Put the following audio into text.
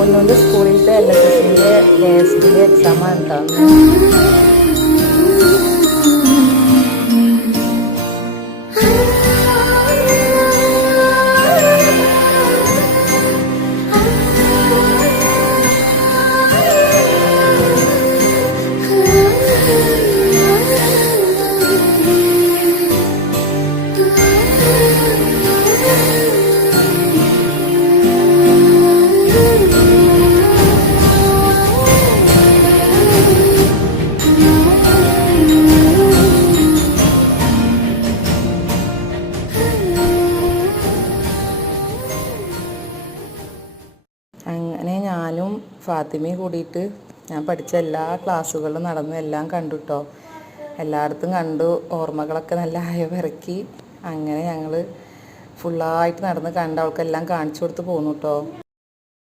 പൊന്നുൻ്റെ സ്കൂളിലത്തെ LSSൻ്റെ KST എക്സാമാണ് കേട്ടോ. അങ്ങനെ ഞാനും ഫാത്തിമയും കൂടിയിട്ട് ഞാൻ പഠിച്ച എല്ലാ ക്ലാസ്സുകളിലും നടന്ന് എല്ലാം കണ്ടു കേട്ടോ. എല്ലായിടത്തും കണ്ടു, ഓർമ്മകളൊക്കെ നല്ല അയവിറക്കി. അങ്ങനെ ഞങ്ങൾ ഫുള്ളായിട്ട് നടന്ന് കണ്ട അവൾക്കെല്ലാം കാണിച്ചു കൊടുത്ത് പോന്നു കേട്ടോ.